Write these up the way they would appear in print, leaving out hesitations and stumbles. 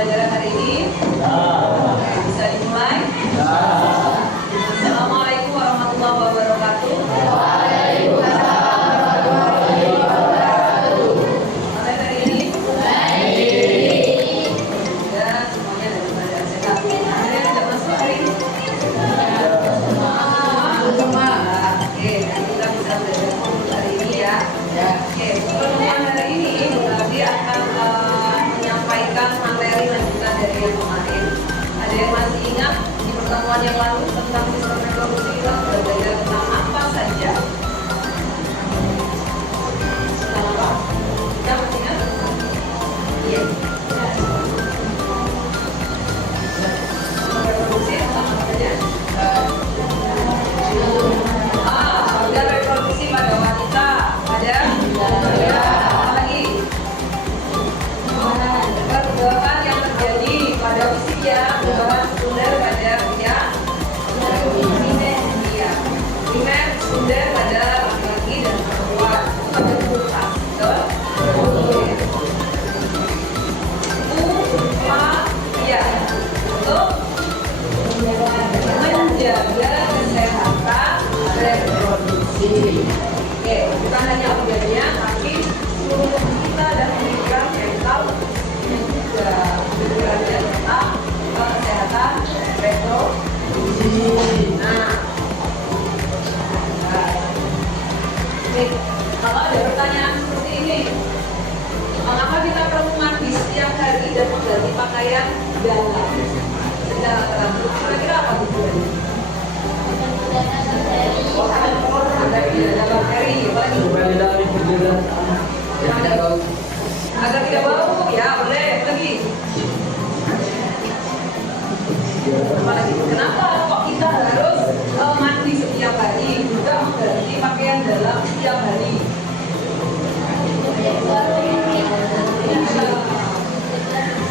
pembelajaran hari ini? Bisa dimulai? Assalamualaikum warahmatullahi wabarakatuh. Materi hari ini? Ya, semuanya dari pelajaran sehat. Ada yang tidak masuk hari ini? Semua. Oke, kita bisa belajar hari ini ya. Oke, pertemuan hari ini Budi akan menyampaikan materi lanjutan dari yang kemarin. Ada yang masih ingat di pertemuan yang lalu tentang sistem reproduksi kita sudah belajar tentang apa saja? Tentang apa? Kita masih ingat? Iya. Sistem reproduksi tentang apa saja? Organ reproduksi pada wanita. Ada? Apa lagi? Perubahan yang terjadi pada usia, perubahan sekunder pada usia primer sekunder pada laki-laki dan perempuan. Pada kulkas, betul? Upaya untuk menjaga kesehatan reproduksi. Oke, bukan hanya organnya, tapi seluruh kita dan pemikiran mental yang juga berpikirannya tentang kesehatan reproduksi. Kalau ada pertanyaan seperti ini, mengapa kita perlu mandi setiap hari dan mengganti pakaian dalam secara teratur? Kira-kira apa tujuannya? Agar tidak ada bakteri, agar tidak bau, ya boleh lagi. Apalagi kenapa kok kita harus mandi setiap hari, juga mengganti pakaian dalam setiap hari?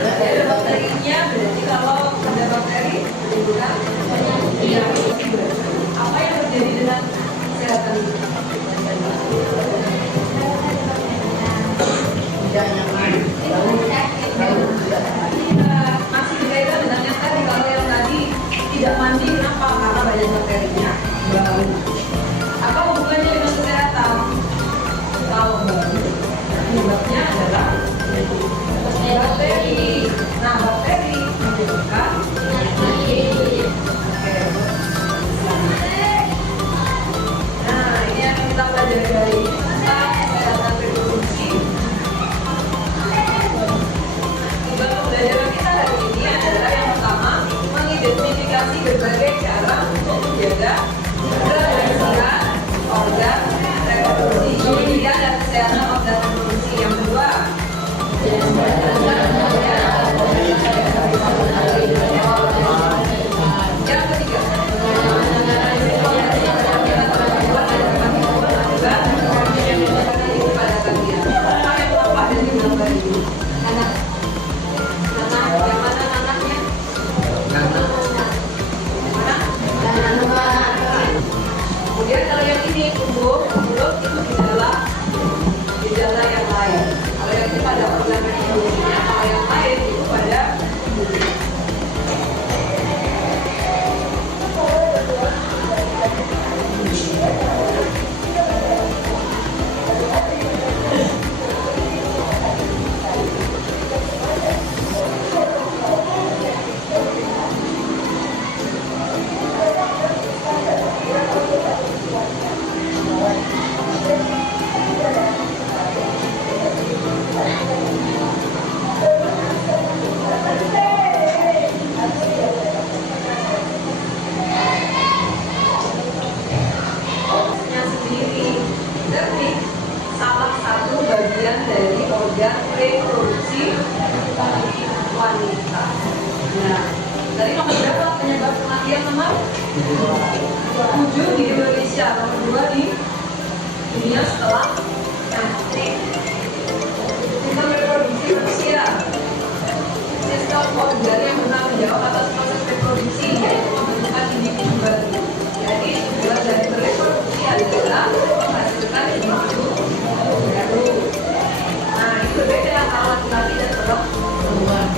Ada bakterinya, berarti kalau ada bakteri menimbulkan penyakit. Apa yang terjadi dengan kesehatan itu? Masih berkaitan dengan yang tadi. Kalau yang tadi tidak mandi, kenapa? Karena banyak bakterinya, bau. Apa hubungannya dengan kesehatan? Kalau bau, penyebabnya adalah bakteri. Nah, bakteri menyebabkan penyakit. Nah, ini yang kita pelajari hari ini tentang kesehatan reproduksi. Tugas pembelajaran kita hari ini adalah yang pertama, mengidentifikasi berbagai cara untuk menjaga kebersihan organ reproduksi. Kemudian dan kesehatan organ reproduksi. Yang kedua, yang ketiga, kemudian kalau yang ini tumbuh mulut itu gejala yang lain. Kalau yang ini pada organ reproduksinya, kalau yang lain itu pada sendiri. Tapi salah satu bagian dari organ reproduksi wanita. Nah, dari nomor berapa penyebab kematian nomor 7 di Indonesia, nomor 2 di dunia setelah sistem reproduksi manusia. Sistem organ yang bertanggung jawab atas proses reproduksi yaitu membentukkan individu baru. Jadi tujuan dari reproduksi adalah menghasilkan individu baru. Nah, itu beda antara laki-laki dan perempuan.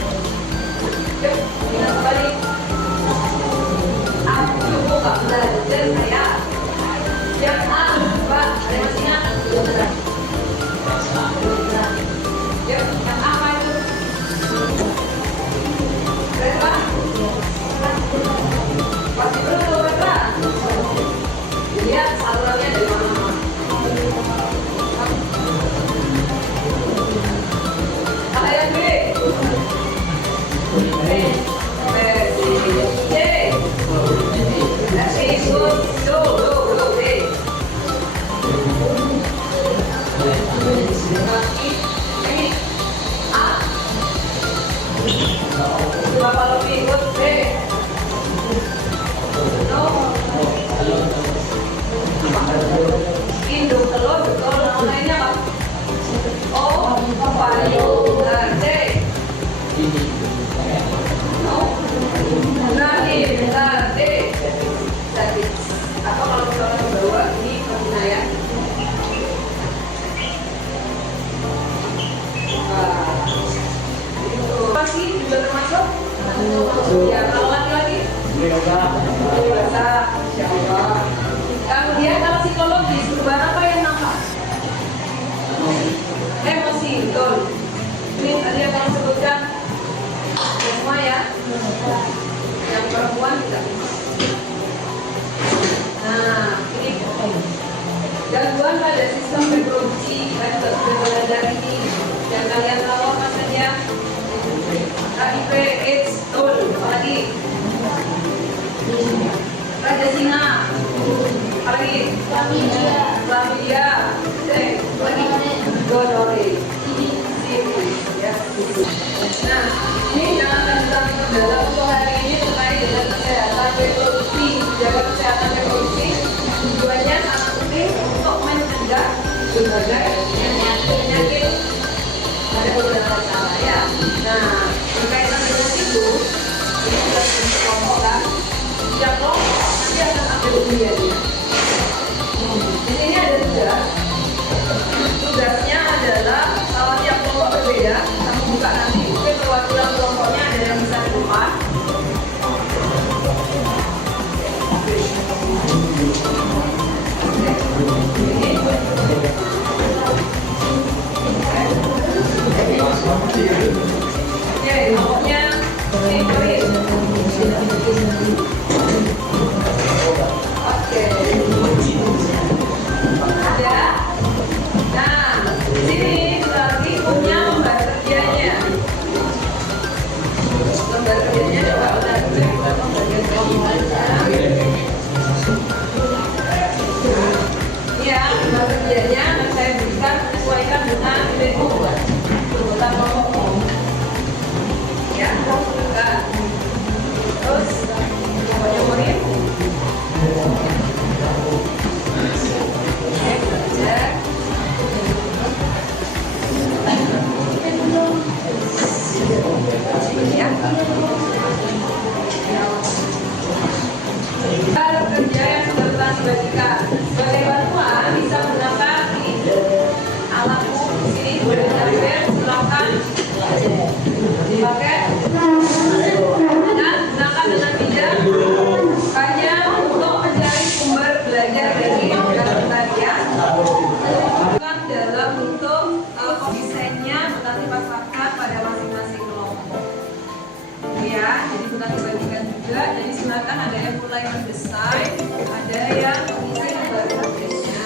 gonore. Ya. Nah, ini jangan tentang dalam untuk hari ini terkait dengan kesehatan reproduksi, jaga kesehatan reproduksi. Tujuannya sangat penting untuk mencegah berbagai penyakit. Ada beberapa cara ya. Nah, berkaitan dengan itu, ini sudah kelompok kan? Setiap kelompok nanti akan ada ujiannya. Di sini ada tiga. Tugasnya adalah kalau tiap kelompok berbeda, kamu buka nanti mungkin perwakilan kelompoknya ada yang bisa di depan. Oke, kelompoknya simperin. Oke. Ada. Nah, di sini lagi punya lembar kerjanya. Lembar kerjanya coba kita cek bagian kelompoknya. Ya, lembar kerjanya akan saya berikan sesuaikan dengan nilai anggota kelompok. Ya, nah, terus pokoknya murid. Oke, belajar. Ya. Kerja yang sudah telah dibagikan sebagai bantuan bisa menggunakan alatmu di sini benar-benar silakan dipakai dan gunakan dengan bijak hanya untuk mencari sumber belajar dari tadi ya. Dalam bentuk desainnya sudah dipasangkan pada masing-masing kelompok. Ya, jadi sudah dibagikan juga. Jadi silakan ada yang mulai mendesain, ada yang mengisi lembar kerjanya.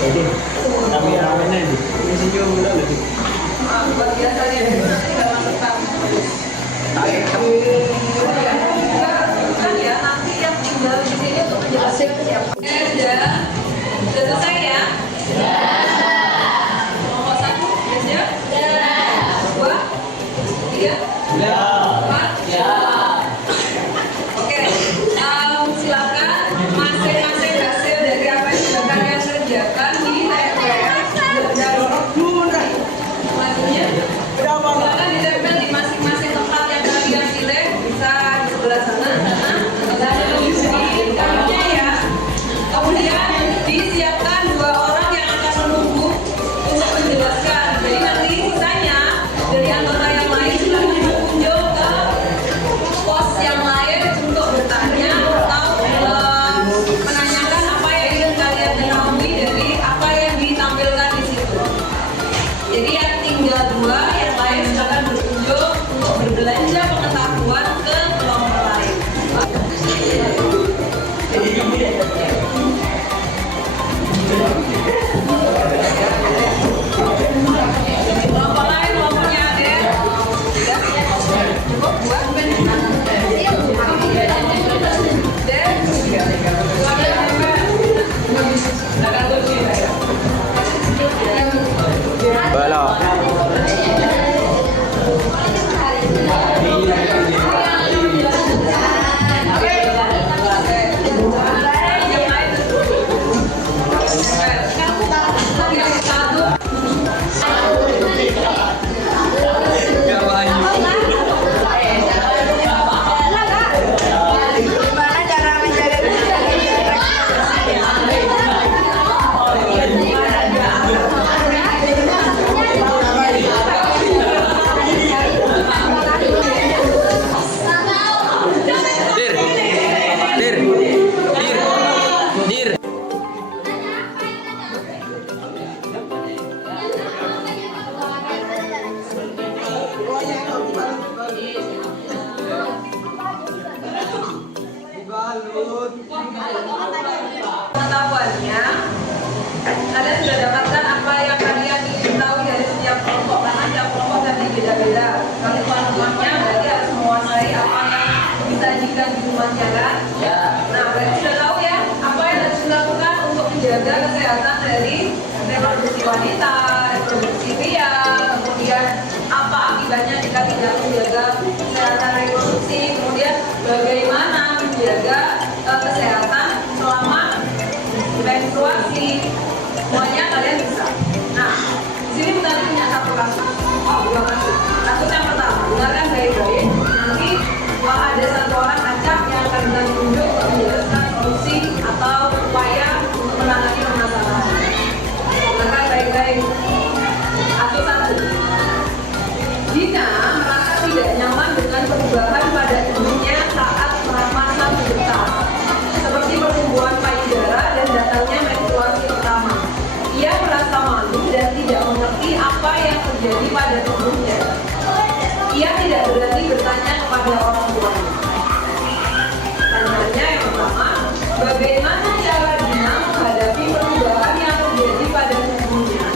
Jadi, kami rame nih. Ini senyum udah lagi. Buat biasanya itu nanti nggak masuk kamu. Kan ya nanti yang tinggal di sini untuk menjelaskan siapa. Sudah selesai ya. Pengetahuannya, kalian sudah dapatkan apa yang kalian ingin tahu dari setiap kelompok karena setiap kelompok tadi beda-beda. Kalian kelompoknya berarti harus menguasai apa yang disajikan di rumahnya kan? Ya. Nah, berarti sudah tahu ya apa yang harus dilakukan untuk menjaga kesehatan dari reproduksi wanita, reproduksi pria, kemudian apa akibatnya jika tidak menjaga kesehatan reproduksi, kemudian bagaimana menjaga kesehatan selama menstruasi, semuanya kalian bisa. Nah, di sini Bunda punya satu kasus. Oh, dua kasus. Kasus yang pertama, dengarkan baik-baik. Nanti ada satu orang acak yang akan Bunda tunjuk untuk menjelaskan solusi atau upaya untuk menangani permasalahan. Dengarkan baik-baik. Kasus satu. Dina merasa tidak nyaman dengan perubahan pada tubuhnya saat masa besar, seperti pertumbuhan payudara dan datangnya menstruasi pertama. Ia merasa malu dan tidak mengerti apa yang terjadi pada tubuhnya. Ia tidak berani bertanya kepada orang tuanya. Pertanyaannya yang pertama, bagaimana cara Dina menghadapi perubahan yang terjadi pada tubuhnya?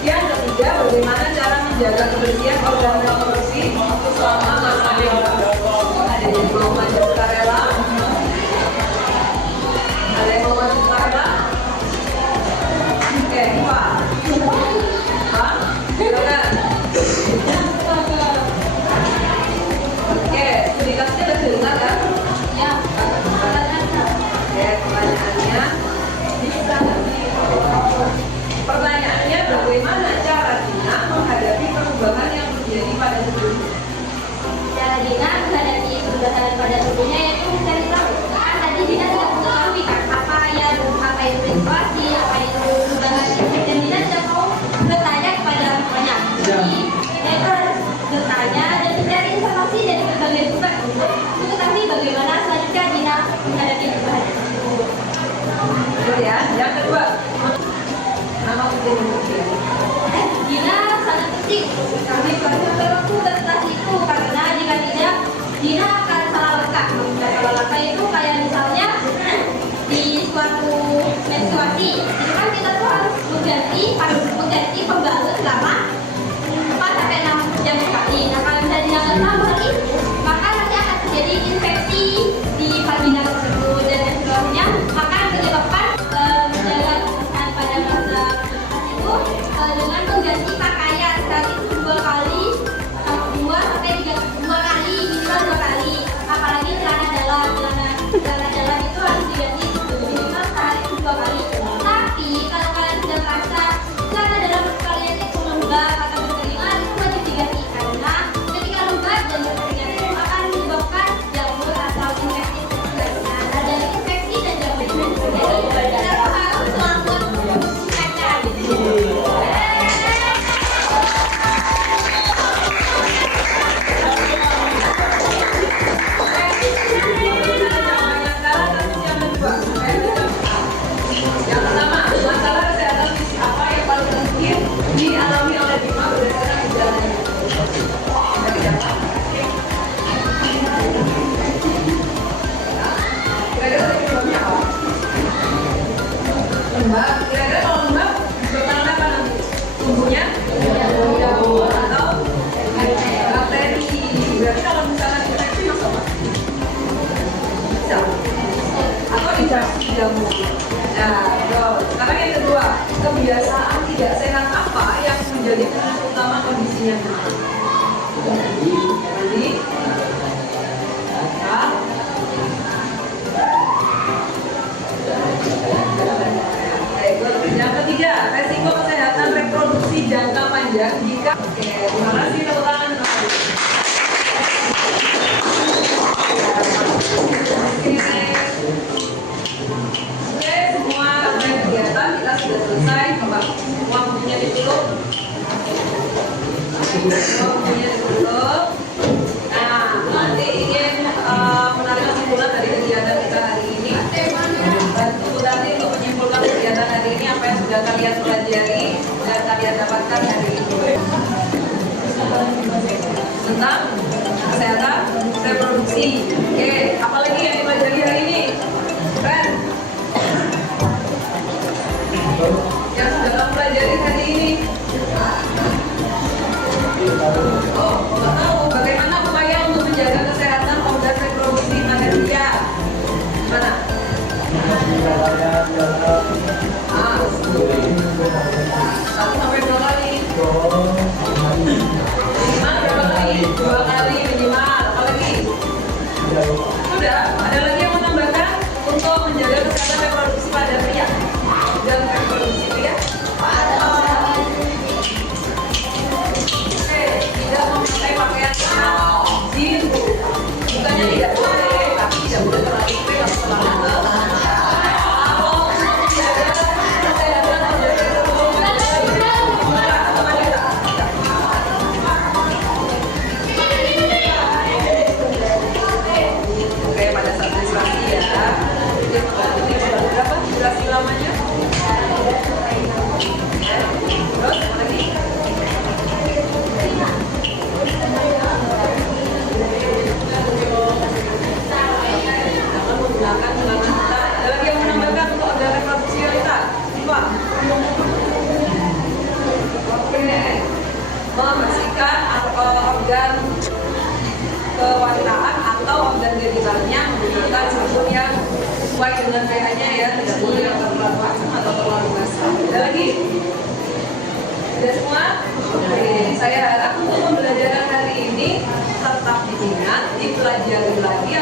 Yang ketiga, bagaimana cara menjaga kebersihan organ reproduksi selama masa bebas? Ada yang mau maju sukarela? Ada yang mau maju sukarela? Oke, Pak. Pak, silakan. Oke, studi kelasnya udah dengar kan? Ya. Oke, pertanyaannya. Pertanyaannya, bagaimana cara Dina menghadapi perubahan yang terjadi pada tubuhnya? Cara Dina menghadapi perubahan pada tubuhnya yaitu mencari tahu. Kan tadi Dina tidak mengetahui kan apa itu menstruasi, apa itu perubahan, dan Dina tidak mau bertanya kepada orang tuanya. Jadi dia itu harus bertanya dan mencari informasi dari berbagai sumber untuk mengetahui bagaimana selanjutnya Dina menghadapi perubahan tersebut. Betul ya. Yang kedua, nama penting dia. Dina sangat penting kami pada perilaku tentang itu karena jika tidak Dina akan salah langkah. Salah langkah itu kayak misalnya di suatu menstruasi itu kan kita tuh harus mengganti pembalut selama 4-6 jam sekali. Nah kalau misalnya Dina nggak tahu hal itu maka nanti akan terjadi infeksi di vagina tersebut dan sebagainya, maka menyebabkan menjaga kesehatan pada masa itu dengan mengganti pakaian sekali itu 2 kali, 2 sampai 3 kali, minimal 2 kali. Apalagi celana dalam itu harus diganti minimal sehari itu 2 kali. Tapi kalau kalian sudah merasa celana dalam kalian itu lembab atau berkeringat, itu wajib diganti karena ketika lembab dan berkeringat itu akan menyebabkan jamur atau infeksi sebagainya. Ada infeksi dan jamur itu terjadi. Kita harus melakukan pengecekan. Yang pertama, masalah kesehatan fisik apa yang paling mungkin dialami oleh Dina berdasarkan gejalanya? Dari siapa? Kira-kira penyebabnya apa? Lembab. Kira-kira kalau lembab sebabkan apa nanti? Tumbuhnya? Jamur atau bakteri. Berarti kalau misalnya infeksi masuk apa? Bisa. Atau infeksi jamur. Nah, sekarang yang kedua, kebiasaan tidak sehat apa yang menjadi penyebab utama kondisinya? Mandi, yang ketiga, resiko kesehatan reproduksi jangka panjang jika terima kasih tepuk tangan. Oke, semua kegiatan kita sudah selesai. Coba semua bukunya ditutup. Semua bukunya ditutup. Nah, nanti ingin menarik kesimpulan dari kegiatan kita hari ini. Bantu nanti untuk menyimpulkan kegiatan hari ini apa yang sudah kalian pelajari dan kalian dapatkan hari ini. Tentang kesehatan reproduksi. Oke, apalagi yang dipelajari hari ini? Ren, yang sudah kamu pelajari hari ini? Oh, nggak tahu. Bagaimana upaya untuk menjaga kesehatan organ reproduksi manusia? Mana? Satu sampai dua kali. Minimal berapa kali? 2 kali minimal. Apalagi? Sudah. Ada lagi yang menambahkan untuk menjaga kesehatan reproduksi pada pria dan reproduksi pria? Oke, tidak memakai pakaian jeans. Bukannya tidak boleh, tapi tidak boleh terlalu kering atau terlalu tebal. Oke, pada saat menstruasi ya. Berapa durasi lamanya? Terus apa lagi? Menggunakan celana kita. Ada lagi yang menambahkan untuk organ reproduksi wanita? Coba. Oke. Membersihkan organ kewanitaan atau organ genitalnya menggunakan sabun yang sesuai dengan pH-nya ya, tidak boleh yang terlalu asam atau terlalu kasar. Ada lagi? Sudah semua? Oke, saya harap untuk pembelajaran hari ini tetap diingat, dipelajari lagi